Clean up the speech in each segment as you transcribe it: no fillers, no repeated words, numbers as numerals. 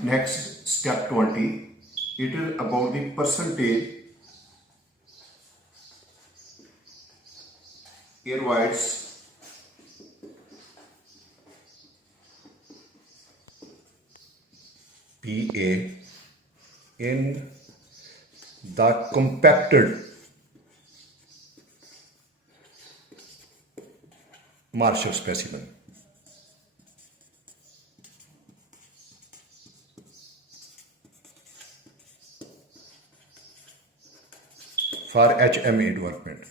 Next, step 20. It is about the percentage airweights PA in the compacted Marshall specimen. For HMA development.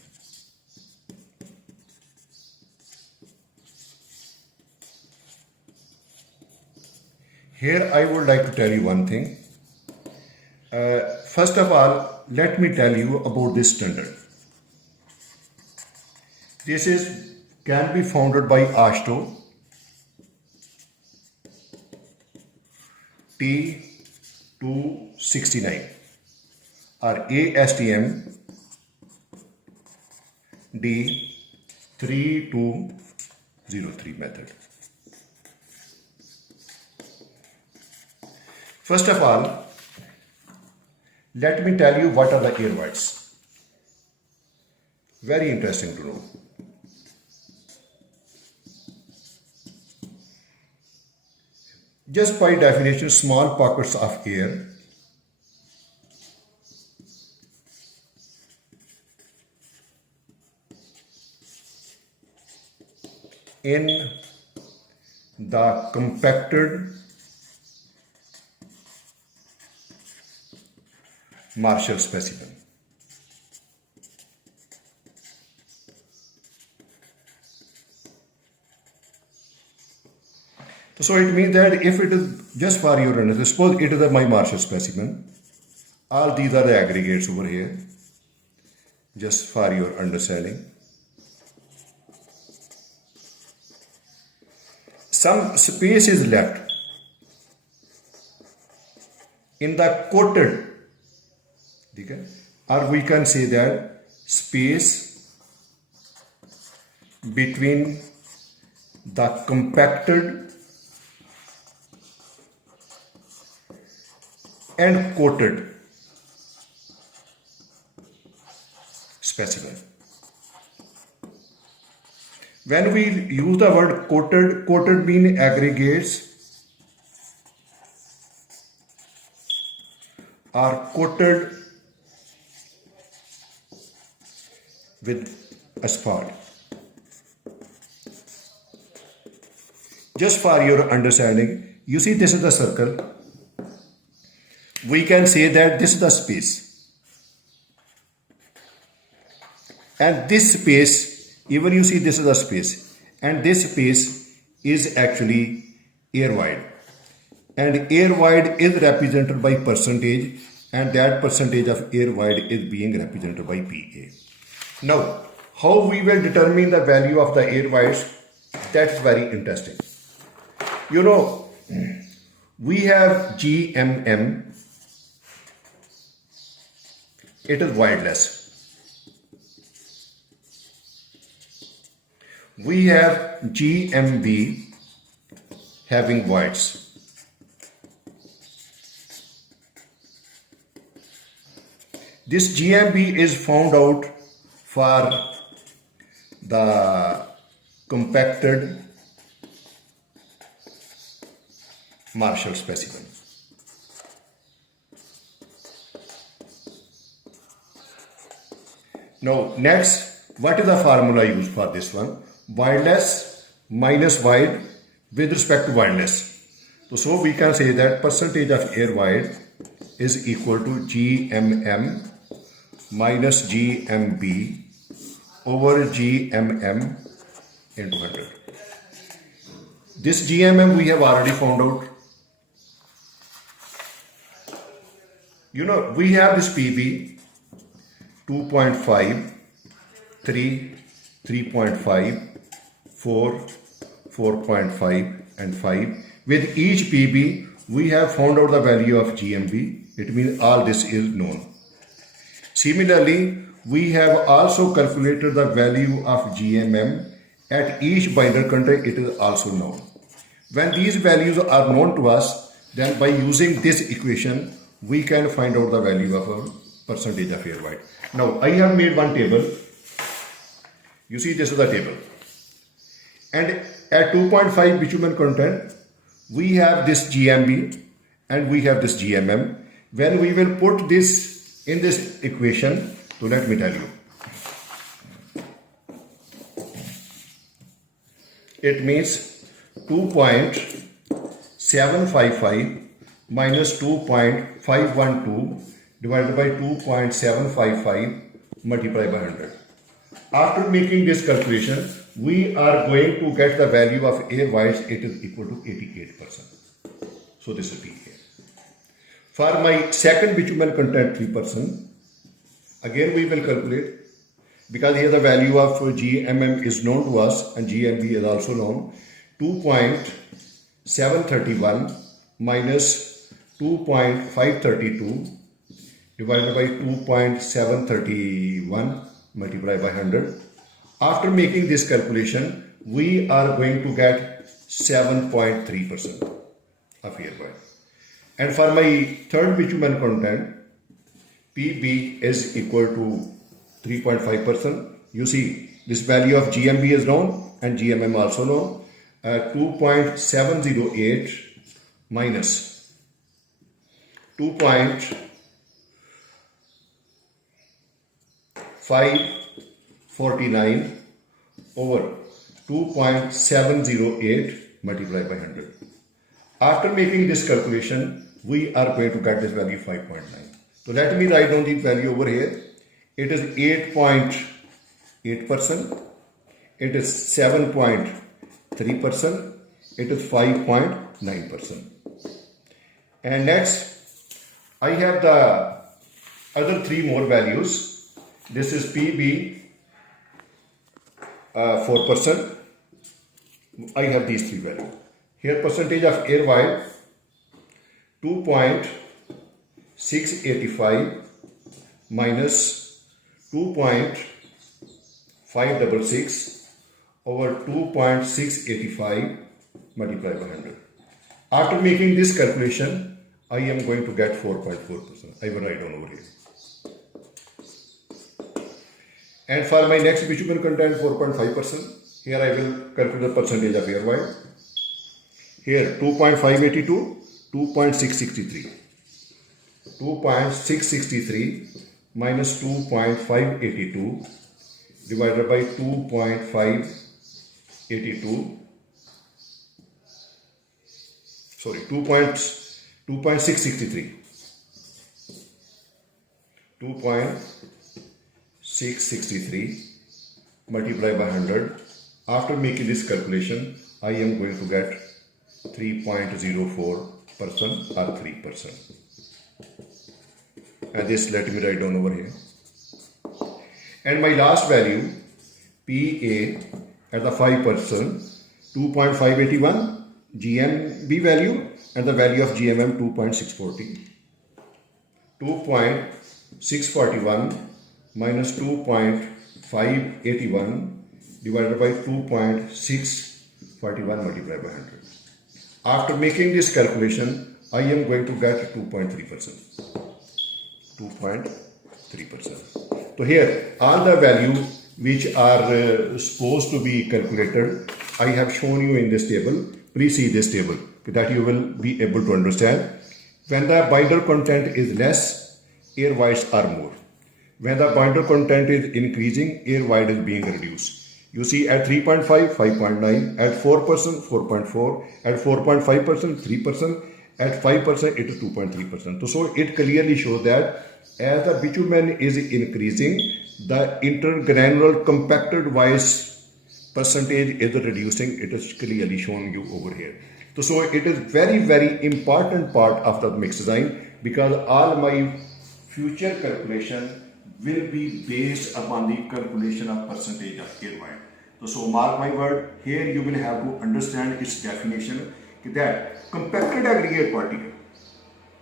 Here I would like to tell you one thing. First of all, let me tell you about this standard. This can be founded by AASHTO T269 or ASTM D3203 method. First of all, let me tell you what are the airweights. Very interesting to know. Just by definition, small pockets of air in the compacted Marshall specimen. So it means that if it is just for your analysis, suppose it is my Marshall specimen, all these are the aggregates over here, just for your understanding. Some space is left in the coated, or we can say that space between the compacted and coated specimen. When we use the word coated means aggregates are coated with asphalt. Just for your understanding, you see this is the circle. We can say that this is the space. And this space, even you see this is the space. And this space is actually air wide. And air wide is represented by percentage, and that percentage of air wide is being represented by PA. Now, how we will determine the value of the air wides, that's very interesting. You know, we have GMM, it is wideless. We have GMB having wides. This GMB is found out for the compacted Marshall specimen. Now next, what is the formula used for this one? Wideless minus wide with respect to wideless. So we can say that percentage of air wide is equal to GMM minus GMB over GMM into 100. This GMM we have already found out. You know, we have this PB 2.5, 3, 3.5, 4, 4.5 and 5. With each PB, we have found out the value of GMB. It means all this is known. Similarly, we have also calculated the value of GMM. At each binder country, it is also known. When these values are known to us, then by using this equation, we can find out the value of a percentage of air wide. Now, I have made one table. You see, this is the table. And at 2.5 bitumen content, we have this GMB and we have this GMM. When we will put this in this equation, so let me tell you. It means 2.755 minus 2.512 divided by 2.755 multiplied by 100. After making this calculation, we are going to get the value of air wides. It is equal to 88%. So this will be here. For my second bitumen content 3%, again we will calculate, because here the value of GMM is known to us and GMB is also known. 2.731 minus 2.532 divided by 2.731 multiplied by 100. After making this calculation, we are going to get 7.3% of air wide. And for my third bitumen content, PB is equal to 3.5%. You see, this value of GMB is known and GMM also known. 2.708 minus 2.549 over 2.708 multiplied by 100. After making this calculation, we are going to get this value 5.9. So let me write down the value over here. It is 8.8%. It is 7.3%. It is 5.9%. And next, I have the other three more values. This is PB 4%. I have these three values. Here percentage of air wide 2.685 minus 2.566 over 2.685 multiplied by 100. After making this calculation, I am going to get 4.4%. I will write down over here. And for my next bitumen content 4.5%, here I will calculate the percentage of air wide. Here 2.582, 2.663. 2.663 minus 2.582 divided by 2.582. Sorry, 2.663. 2.663 multiplied by 100. After making this calculation, I am going to get 3.04% or 3%. And this let me write down over here. And my last value, PA at the 5%, 2.581 GMB value, and the value of GMM 2.640. 2.641 minus 2.581 divided by 2.641 multiplied by 100. After making this calculation, I am going to get 2.3%. 2.3%. So here, all the values which are supposed to be calculated, I have shown you in this table. Please see this table that you will be able to understand. When the binder content is less, air wides are more. When the binder content is increasing, air wide is being reduced. You see at 3.5, 5.9, at 4%, 4.4, at 4.5%, 3%, at 5%, it is 2.3%. So it clearly shows that as the bitumen is increasing, the intergranular compacted wise percentage is reducing. It is clearly shown you over here. So it is very, very important part of the mix design, because all my future calculation will be based upon the calculation of percentage of air wide. So mark my word, here you will have to understand its definition, that compacted aggregate particle,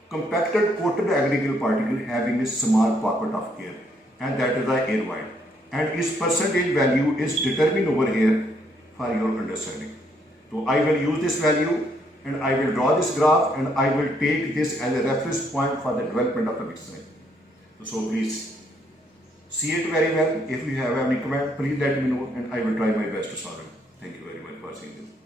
compacted coated aggregate particle having a small pocket of air, and that is the air wide, and its percentage value is determined over here for your understanding. So I will use this value and I will draw this graph and I will take this as a reference point for the development of the mixture. So please see it very well. If you have any comment, please let me know and I will try my best to solve it. Thank you very much for seeing this.